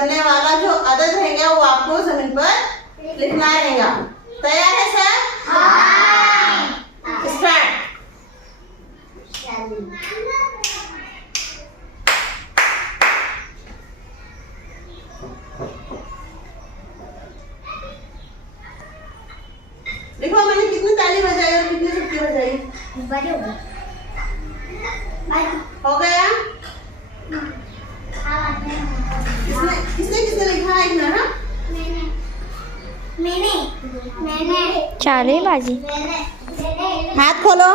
बनने वाला जो अदद रहेगा वो आपको जमीन पर लिखना रहेगा। तैयार है सर? हाँ। स्टार्ट। देखो मैंने कितनी ताली बजाई और कितनी चुटकी बजाई। हो गया? किसने किसने लिखा है इतना ना? मैंने चाले बाजी। हाथ खोलो,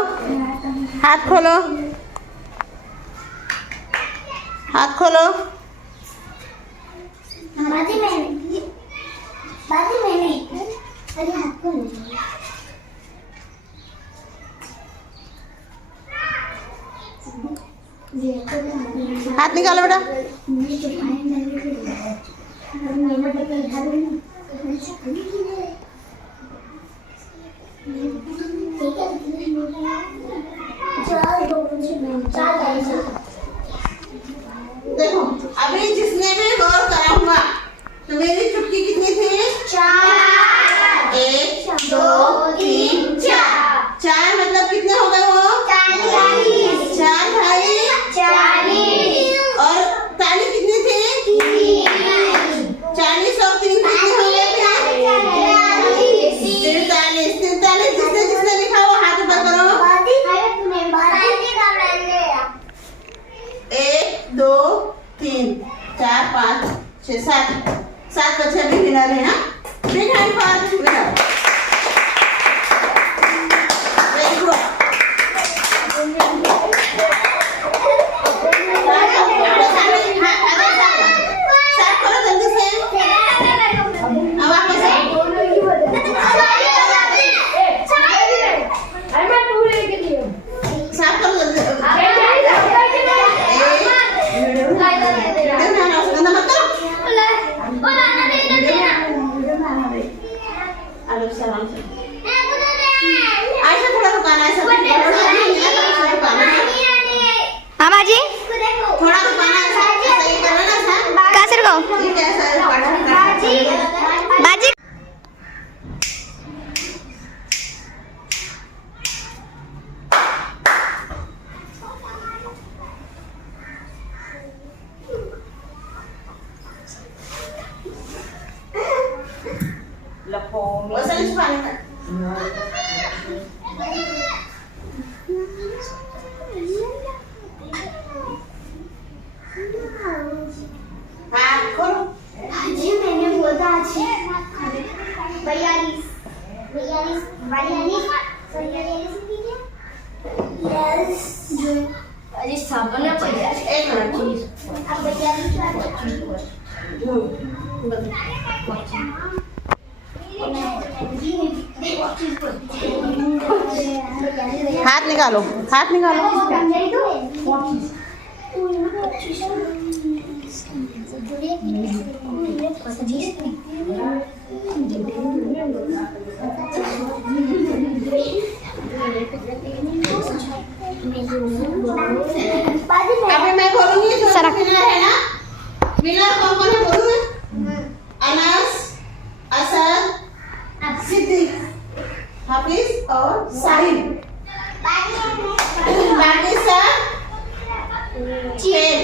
हाथ खोलो, हाथ खोलो। बाजी मैंने अरे हाथ खोलो। हाथ निकालो बेटा। देखो अभी जिसने भी गौर करा हुआ तो मेरी चुटकी कितनी थी? 4। 1 2 3 4। 4 मतलब कितने हो गए वो? 40। 4 भाई 40। और ताली कितनी थी? 40 और 3 कितने हो गए? 43। 43 जिसने जिसने लिखा वो हाथ ऊपर करो। 1 2 3 4 5 6 7 बच्चे भी विनर है ना। Big hand for winner. Very good. साफ करो जल्दी से। अब वापस साफ करो जल्दी। ऐसा थोड़ा रुकाना है सब। हाँ बाजी थोड़ा रुकाना है ऐसा ये करना ना सर। कहाँ से रुको? ठीक है सर। बाजी वैसा नहीं छुपाने का। हाँ खोलो। जी मैंने बोला आज 42 अरे साबुन एक मिनट। हाथ निकालो, हाथ निकालो। अभी मैं बोलूंगी जो विनर है ना। विनर कौन कौन है बोलूं मैं? अनस, असद, सिद्दीक, हाफिज और साहिल। बाकी सब 6